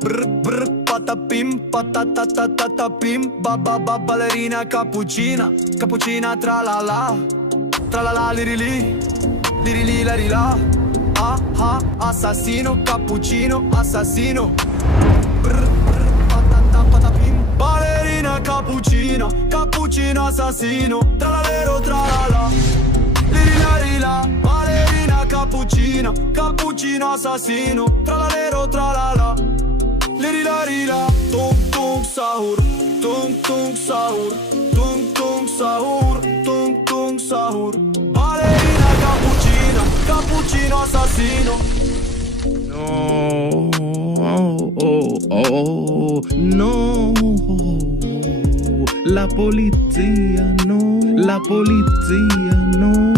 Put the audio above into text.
Brr brr patapim patatatatapim. Ballerina cappuccina, cappuccina tra la la lirili, lirili la rila. Ah ah assassino, cappuccino, assassino. Brr brr patata patapim. Ballerina cappuccina, cappuccino assassino. Tra la lero tra la lirili la rila. Ballerina cappuccina, cappuccino assassino. Tra la lero tra la lirili la rila. Tung tung sahur, tung tung sahur, tung tung sahur, tung tung sahur. Ballerina cappuccina, cappuccino assassino. No, no, la polizia no, la polizia no.